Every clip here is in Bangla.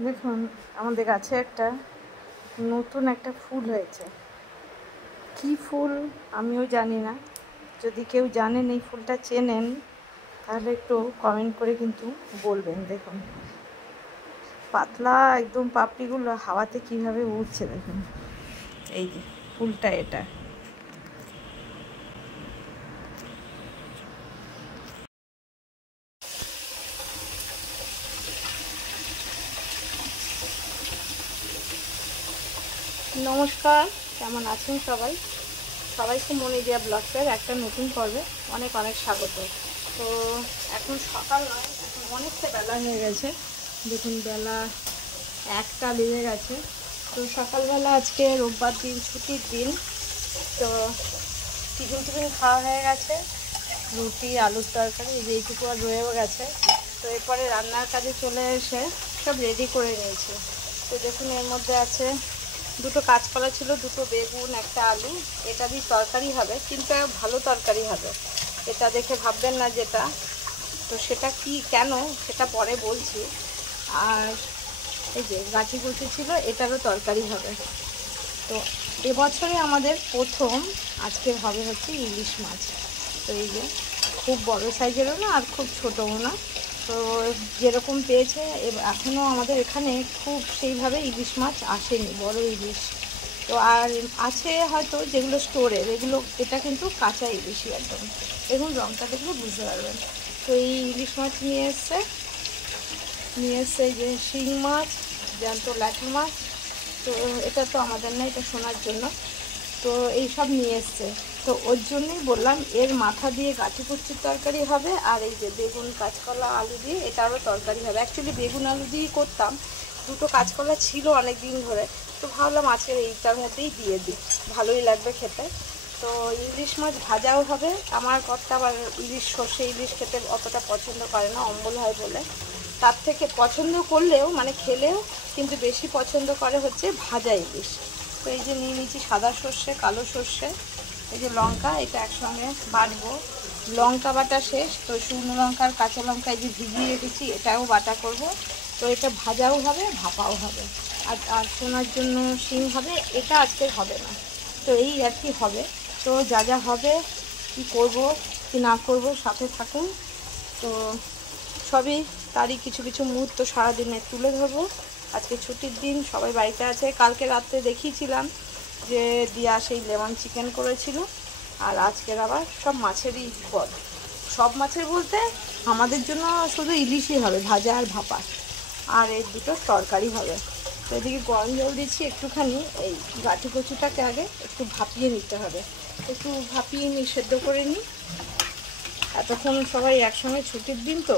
দেখুন আমাদের গাছে একটা নতুন একটা ফুল হয়েছে। কি ফুল আমিও জানি না, যদি কেউ জানেন এই ফুলটা চেনেন তাহলে একটু কমেন্ট করে কিন্তু বলবেন। দেখুন পাতলা একদম পাপড়িগুলো হাওয়াতে কিভাবে উড়ছে, দেখুন এই যে ফুলটা এটা। নমস্কার, কেমন আছেন সবাই? সবাইকে মনিদিয়া ব্লগসের একটা নতুন পর্বে অনেক অনেক স্বাগত। তো এখন সকাল নয়, এখন অনেকটা বেলা হয়ে গেছে। দেখুন বেলা 1টা বেজে গেছে। তো সকালবেলা আজকে রোববার দিন, ছুটির দিন। তো টিফিন খাওয়া হয়ে গেছে, রুটি আলুর তরকারি এই যে এইটুকু আর রয়েও গেছে। তো এরপরে রান্নার কাজে চলে এসে সব রেডি করে নিয়েছি। তো দেখুন এর মধ্যে আছে দুটো কাঁচকলা ছিল, দুটো বেগুন, একটা আলু। এটা দিয়ে তরকারি হবে, কিন্তু ভালো তরকারি হবে। এটা দেখে ভাববেন না যেটা, তো সেটা কি কেন সেটা পরে বলছি। আর এই যে গাঠি কুচি ছিল, এটারও তরকারি হবে। তো এবছরে আমাদের প্রথম আজকের হবে হচ্ছে ইলিশ মাছ। তো এই যে খুব বড় সাইজেরও না আর খুব ছোটও না। তো যেরকম পেয়েছে এখনও আমাদের এখানে খুব সেইভাবে ইলিশ মাছ আসেনি, বড় ইলিশ। তো আর আছে হয়তো যেগুলো স্টোরের, এগুলো এটা কিন্তু কাঁচা ইলিশই একদম। দেখুন রঙটা দেখলে বুঝতে পারবেন। তো এই ইলিশ মাছ নিয়ে এসছে এই যে শিং মাছ, জ্যান্ত ল্যাঠা মাছ। তো এটা তো আমাদের না, এটা শোনার জন্য। তো এই সব নিয়ে এসছে। তো ওর জন্যই বললাম এর মাথা দিয়ে গাঠি কুচির তরকারি হবে, আর এই যে বেগুন কাঁচকলা আলু দিয়ে এটারও তরকারি হবে। অ্যাকচুয়ালি বেগুন আলু দিয়েই করতাম, দুটো কাঁচকলা ছিল অনেক দিন ধরে, তো ভাবলাম আজকের এইটার মধ্যেই দিয়ে দিই, ভালোই লাগবে খেতে। তো ইলিশ মাছ ভাজাও হবে। আমার কর্তা আবার ইলিশ, সর্ষে ইলিশ খেতে অতটা পছন্দ করে না, অম্বল হয় বলে। তার থেকে পছন্দ করলেও মানে খেলেও কিন্তু বেশি পছন্দ করে হচ্ছে ভাজা ইলিশ। তো এই যে নিয়ে নিচ্ছি সাদা সর্ষে, কালো সর্ষে, এই যে লঙ্কা, এটা একসঙ্গে বাটবো। লঙ্কা বাটা শেষ, তো শুকনো লঙ্কা আর কাঁচা লঙ্কা এই যে ভিজিয়ে রেখেছি এটাও বাটা করব। তো এটা ভাজাও হবে, ভাপাও হবে। আর শোনার জন্য শিং হবে, এটা আজকে হবে না। তো এই আর কি হবে। তো যা যা হবে, কি করব কি না করব, সাথে থাকুন। তো সবই তারই কিছু কিছু মুহূর্ত সারাদিনে তুলে ধরবো। আজকে ছুটির দিন, সবাই বাড়িতে আছে। কালকে রাত্রে দেখিয়েছিলাম যে দিয়া সেই লেমন চিকেন করেছিল, আর আজকের আবার সব মাছেরই পদ। সব মাছের বলতে আমাদের জন্য শুধু ইলিশই হবে, ভাজা আর ভাপা, আর এই দুটো তরকারি হবে। তো এদিকে গরম জল দিচ্ছি একটুখানি। এই গাঠি কচুটাকে আগে একটু ভাপিয়ে নিতে হবে, একটু ভাপিয়ে সেদ্ধ করে নিই। এতক্ষণ সবাই একসঙ্গে ছুটির দিন, তো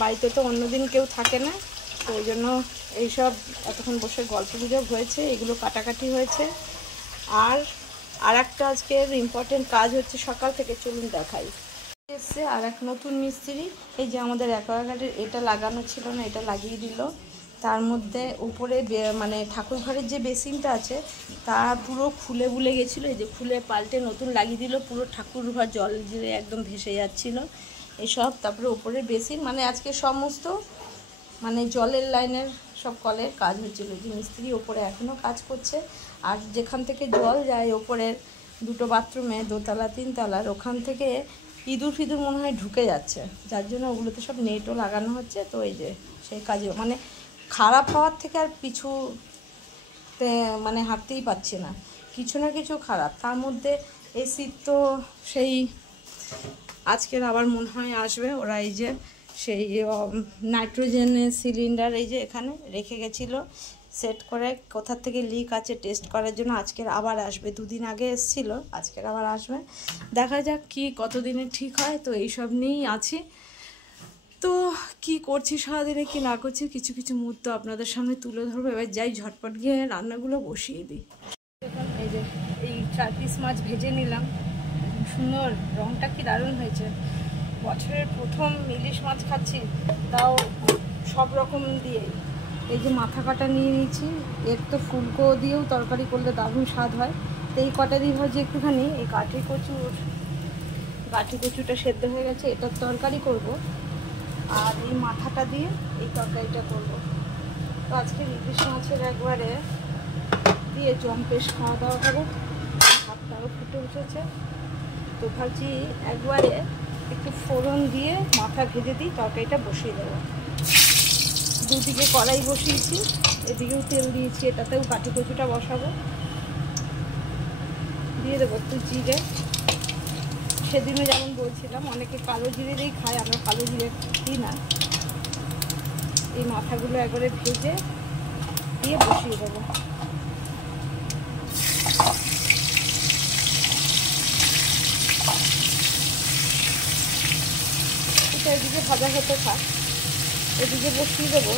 বাড়িতে তো অন্যদিন কেউ থাকে না, তো ওই জন্য এইসব এতক্ষণ বসে গল্প গুজব হয়েছে, এগুলো কাটাকাটি হয়েছে। আর একটা আজকের ইম্পর্টেন্ট কাজ হচ্ছে সকাল থেকে, চলুন দেখাই। এসছে আর এক নতুন মিস্ত্রি, এই যে আমাদের অ্যাকোয়াগার্ডের এটা লাগানো ছিল না, এটা লাগিয়ে দিল। তার মধ্যে উপরে মানে ঠাকুর ঘরের যে বেসিনটা আছে তা পুরো খুলে বুলে গেছিলো, এই যে খুলে পাল্টে নতুন লাগিয়ে দিল। পুরো ঠাকুর ঘর জল দিয়ে একদম ভেসে যাচ্ছিল এসব। তারপরে উপরে বেসিন, মানে আজকে সমস্ত মানে জলের লাইনের সব কলের কাজ হচ্ছিল। যে মিস্ত্রি ওপরে এখনও কাজ করছে। আর যেখান থেকে জল যায় ওপরের দুটো বাথরুমে, দোতলা তিনতলার, ওখান থেকে ইঁদুর ফিঁদুর মনে হয় ঢুকে যাচ্ছে, যার জন্য ওগুলোতে সব নেটও লাগানো হচ্ছে। তো এই যে সেই কাজে মানে খারাপ হওয়ার থেকে আর পিছু মানে হাঁটতেই পারছি না, কিছু না কিছু খারাপ। তার মধ্যে এসি তো সেই আজকের আবার মনে হয় আসবে। ওরা এই যে সেই নাইট্রোজেনের সিলিন্ডার এই যে এখানে রেখে গেছিলো সেট করে, কোথার থেকে লিক আছে টেস্ট করার জন্য আজকের আবার আসবে। দুদিন আগে এসেছিল, আজকের আবার আসবে। দেখা যাক কি কতদিনে ঠিক হয়। তো এইসব নিয়েই আছি। তো কি করছি সারাদিনে, কি না করছি, কিছু কিছু মুহূর্ত আপনাদের সামনে তুলে ধরবো। এবার যাই ঝটপট গিয়ে রান্নাগুলো বসিয়ে দিই। এই যে এই 4 পিস মাছ ভেজে নিলাম, সুন্দর রঙটা কি দারুণ হয়েছে। বছরের প্রথম ইলিশ মাছ খাচ্ছি, তাও সব রকম দিয়ে। এই যে মাথা কাটা নিয়ে নিয়েছি, এর তো ফুলকো দিয়েও তরকারি করলে দারুণ স্বাদ হয়। তো এই কটা দিয়ে ভাজি একটুখানি। এই গাঠি কচুটা সেদ্ধ হয়ে গেছে, এটার তরকারি করব। আর এই মাথাটা দিয়ে এই তরকারিটা করব। তো আজকে ইলিশ মাছের একবারে দিয়ে জম্পেশ খাওয়া দাওয়া হবে। ভাতটাও ফুটে উঠেছে, তো ভাবছি একবারে একটু ফোড়ন দিয়ে মাথা ভেজে দিই, তরকারিটা বসিয়ে দেবো। দুদিকে কড়াই বসিয়েছি, এদিকেও তেল দিয়েছি, এটাতেও কাঠি কচুটা বসাবো। দিয়ে দেবো একটু জিরে। সেদিনও যেমন বলছিলাম, অনেকে কালো জিরে দিয়েই খায়, আমরা কালো জিরে দিই না। এই মাথাগুলো একবারে ভেজে দিয়ে বসিয়ে দেবো। এটা এদিকে ভাজা হতে থাক, এদিকে বসিয়ে দেবো।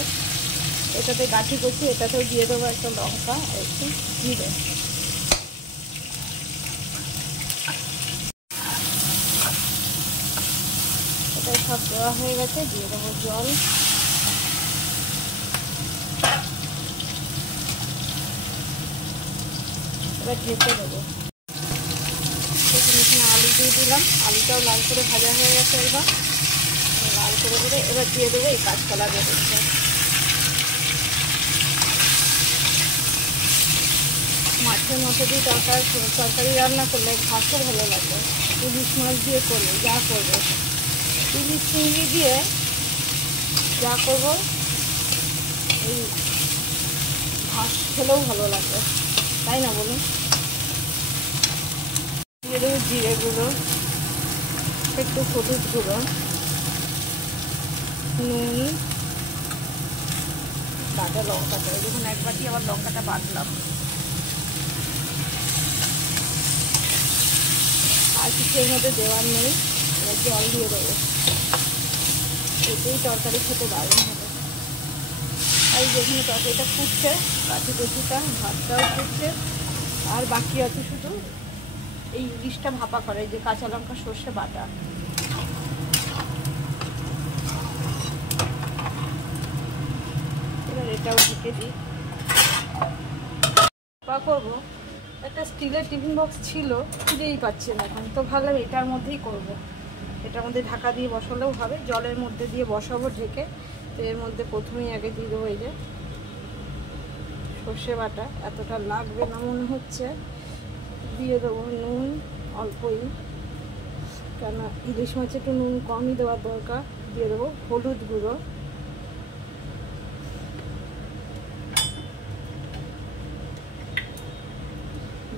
এটাতে গাঠি কচু, এটাতেও দিয়ে দেবো একটা লঙ্কা, একটু জিরে। এটা সব দেওয়া হয়ে গেছে, দিয়ে দেবো জল। এবার ঢেকে দেবো। এখানে আলু দিয়ে দিলাম, আলুটাও লাল করে ভাজা হয়ে গেছে। এবার লাল করে এবার দিয়ে দেবো এই কাঁচকলা বেগুনটা। মাছের মতো দিয়ে তরকারি রান্না করলে ভাতও ভালো লাগে। ইলিশ মাছ দিয়ে করলে যা করবো, ইলিশ চিংড়ি দিয়ে যা করবো, এই ভাত খেলেও ভালো লাগে, তাই না বলুন? দিয়ে দেবো জিরে গুঁড়ো, একটু হলুদ গুঁড়ো, নুন, বাটা লঙ্কাটা, দেখুন এক বাটি আবার লঙ্কাটা বাটলাম। আর কিছু এর মধ্যে দেওয়ার নেই। এবার জল দিয়ে দেবো, এতেই তরকারি খেতে দারুণ হবে। আর যেখানে তরকারিটা ফুটছে, কাঠি কচুটা, ভাতটাও ফুটছে, আর বাকি আছে শুধু এই ইলিশটা ভাপা করে, যে কাঁচা লঙ্কা সর্ষে বাটা। এবার এটাও ঢেকে দিই। বা করবো, একটা স্টিলের টিফিন বক্স ছিল, খুঁজেই পাচ্ছি না এখন, তো ভাবলাম এটার মধ্যেই করব। এটার মধ্যে ঢাকা দিয়ে বসালেও হবে, জলের মধ্যে দিয়ে বসাবো ঢেকে। তো এর মধ্যে প্রথমেই আগে দিয়ে দেবো এই যে সর্ষে বাটা, এতটা লাগবে না মনে হচ্ছে। দিয়ে দেবো নুন অল্পই, কেন ইলিশ মাছে একটু নুন কমই দেওয়ার দরকার। দিয়ে দেবো হলুদ গুঁড়ো,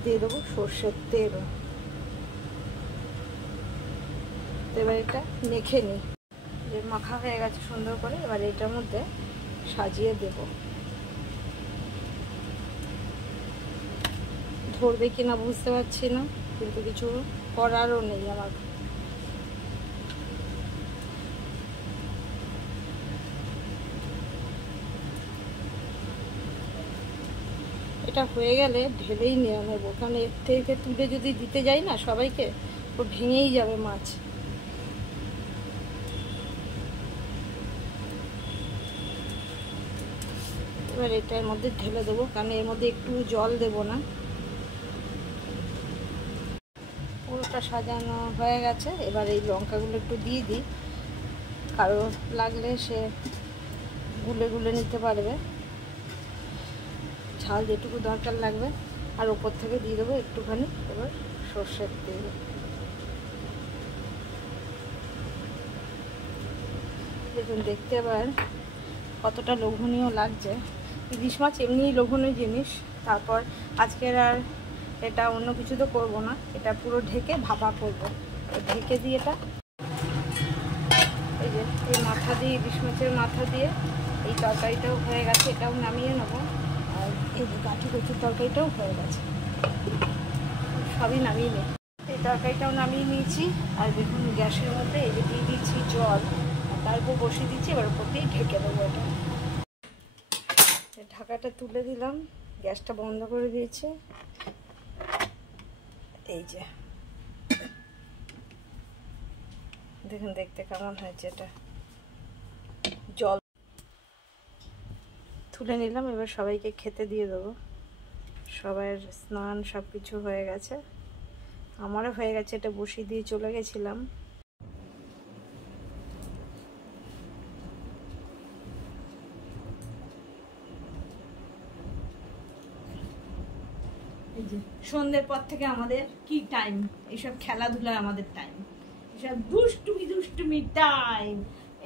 দিয়ে দেবো সর্ষের তেল। এবার এটা মেখে নিই, যে মাখা হয়ে গেছে সুন্দর করে। এবার এটার মধ্যে সাজিয়ে দেব। ধরবে কিনা বুঝতে পারছি না, কিন্তু কিছু করারও নেই আমার। এটা হয়ে গেলে ঢেলেই নিয়ে নেবো, কারণ এর থেকে তুলে যদি দিতে যাই না সবাইকে, ও ভেঙেই যাবে মাছ। এবার এটার মধ্যে ঢেলে দেবো, কারণ এর মধ্যে একটু জল দেব না। পুরোটা সাজানো হয়ে গেছে। এবার এই লঙ্কাগুলো একটু দিয়ে দিই, কারো লাগলে সে গুলে গুলে নিতে পারবে, ঝাল যেটুকু দরকার লাগবে। আর ওপর থেকে দিয়ে দেবো একটুখানি এবার সর্ষের তেল। দেখুন দেখতে এবার কতটা লোভনীয় লাগছে। ইলিশ মাছ এমনিই লোভনীয় জিনিস, তারপর আজকের আর এটা অন্য কিছু তো করবো না, এটা পুরো ঢেকে ভাপা করবো। ঢেকে দিয়ে এটা এই যে এই মাথা দিয়ে, ইলিশ মাছের মাথা দিয়ে এই তরকারিটাও হয়ে গেছে, এটাও নামিয়ে নেবো। আর এই যে কাঠি কচুর তরকারিটাও হয়ে গেছে, সবই নামিয়ে নিই। এই তরকারিটাও নামিয়ে নিয়েছি। আর দেখুন গ্যাসের মধ্যে এই যে দিয়ে দিচ্ছি জল, তারপর বসিয়ে দিচ্ছি। এবার ওপর দিয়ে ঢেকে দেবো। এটা ঢাকাটা তুলে দিলাম, গ্যাসটা বন্ধ করে দিয়েছি। এই যে দেখুন দেখতে কেমন হয়েছে। এটা জল তুলে নিলাম, এবার সবাইকে খেতে দিয়ে দেবো। সবাইয়ের স্নান সব কিছু হয়ে গেছে, আমারও হয়ে গেছে। এটা বসিয়ে দিয়ে চলে গেছিলাম। যে সন্ধ্যের পর থেকে আমাদের কি টাইম, এইসব খেলাধুলার আমাদের টাইম, এইসব দুষ্টুমি টাইম,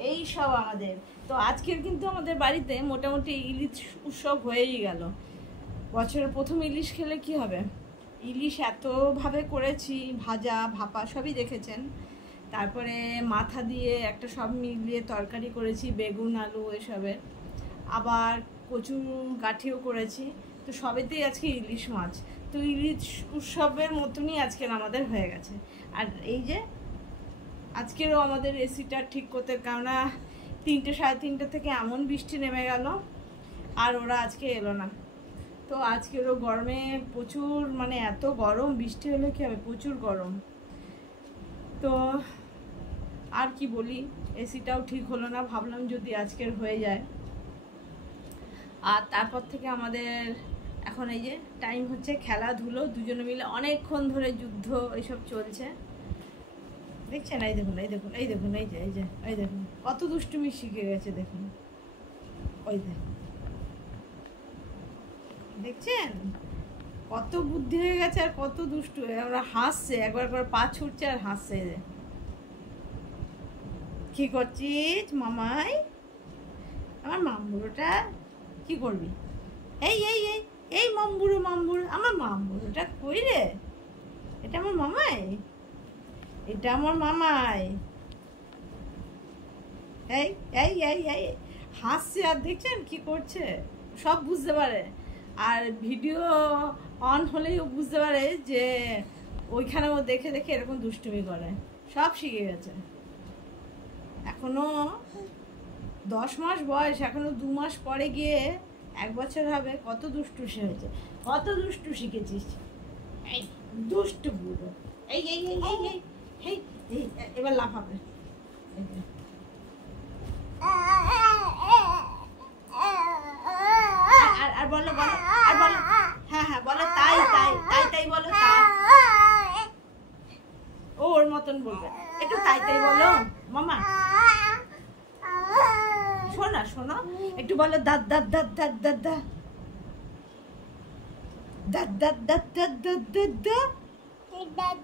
এই সব আমাদের। তো আজকের কিন্তু আমাদের বাড়িতে মোটামুটি ইলিশ উৎসব হয়েই গেল। বছরের প্রথম ইলিশ খেলে কি হবে, ইলিশ এতভাবে করেছি, ভাজা ভাপা সবই দেখেছেন। তারপরে মাথা দিয়ে একটা সব মিলিয়ে তরকারি করেছি, বেগুন আলু এসবের, আবার কচু গাঠিও করেছি। তো সবেতেই আজকে ইলিশ মাছ। তো ইলিশ উৎসবের মতনই আজকের আমাদের হয়ে গেছে। আর এই যে আজকেরও আমাদের এসিটা ঠিক করতে, কেননা 3টে সাড়ে 3টে থেকে এমন বৃষ্টি নেমে গেল, আর ওরা আজকে এলো না। তো আজকেরও গরমে প্রচুর, মানে এত গরম, বৃষ্টি হলে কী হবে, প্রচুর গরম। তো আর কি বলি, এসিটাও ঠিক হলো না, ভাবলাম যদি আজকের হয়ে যায়। আর তারপর থেকে আমাদের এখন এই যে টাইম হচ্ছে খেলাধুলো, দুজনে মিলে অনেকক্ষণ ধরে যুদ্ধ এইসব চলছে, দেখছেন? এই দেখুন এই দেখুন এই দেখুন, এই যে এই যে এই দেখুন কত দুষ্টুমি শিখে গেছে, দেখুন ওই দেখছেন কত বুদ্ধি হয়ে গেছে আর কত দুষ্টু। ওরা হাসছে, একবার করে পা ছুটছে আর হাসছে। কি করছিস মামাই? আমার মামবুড়োটা কি করবি? এই এই এই এই মামবুড়ো আমার মামবুড়োটা কই রে? এটা আমার মামাই, এটা আমার মামাই। এই এই এই এই হাসছে আর দেখছেন কি করছে, সব বুঝতে পারে। আর ভিডিও অন হলেই ও বুঝতে পারে যে ওইখানে ও দেখে দেখে এরকম দুষ্টুমি করে, সব শিখে গেছে। এখনো 10 মাস বয়স, এখনো 2 মাস পরে গিয়ে 1 বছর হবে। কত দুষ্টু সে হয়েছে, কত দুষ্টু শিখেছিস। এই দুষ্টু বুড়ো, এই এই এই এই এই এই এই এবার লাফাবে। আর বলো বলো আর বলো, হ্যাঁ হ্যাঁ বলো, তাই তাই তাই তাই বলো, ও ওর মতন বলবে, একটু তাই তাই বলো মামা। শোনা শোনো, একটু বলো দাদ দাদ দাদ দাদ দাদ দাদ দাদ দাদ দাদ দাদ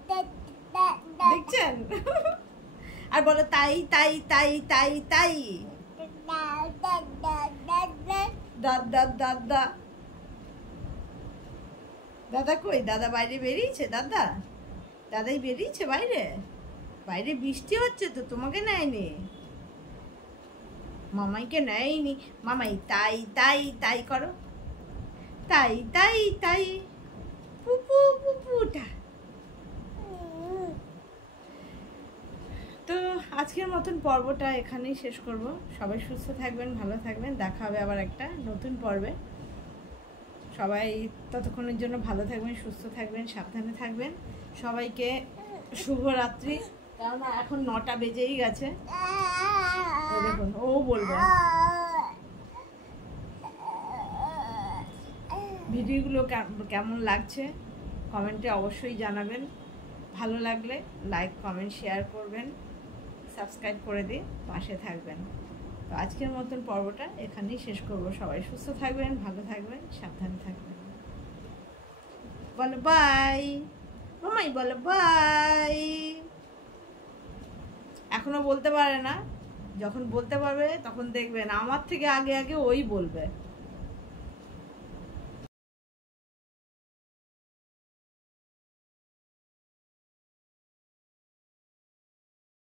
দাদ দাদ, দেখছেন? আর বলো তাই তাই তাই তাই তাই, দাদা দাদা দাদা কই? দাদা বাইরে বেরিয়েছে, দাদাই বেরিয়েছে বাইরে। বাইরে বৃষ্টি হচ্ছে তো, তোমাকে নেয়নি, মামাইকে নেয়নি। মামাই তাই তাই তাই করো, তাই তাই তাই পুপু পুপুটা। তো আজকের মতন পর্বটা এখানেই শেষ করব। সবাই সুস্থ থাকবেন, ভালো থাকবেন, দেখা হবে আবার একটা নতুন পর্বে। সবাই ততক্ষণের জন্য ভালো থাকবেন, সুস্থ থাকবেন, সাবধানে থাকবেন। সবাইকে শুভরাত্রি, কেননা এখন 9টা বেজেই গেছে। দেখুন ও বলবে। ভিডিওগুলো কেমন লাগছে কমেন্টে অবশ্যই জানাবেন। ভালো লাগলে লাইক কমেন্ট শেয়ার করবেন, সাবস্ক্রাইব করে দিয়ে পাশে থাকবেন। তো আজকের মতন পর্বটা এখানেই শেষ করব। সবাই সুস্থ থাকবেন, ভালো থাকবেন, সাবধানে থাকবেন। বলো বাই মামাই, বলো বাই। এখনো বলতে পারে না, যখন বলতে পারবে তখন দেখবেন আমার থেকে আগে আগে ওই বলবে।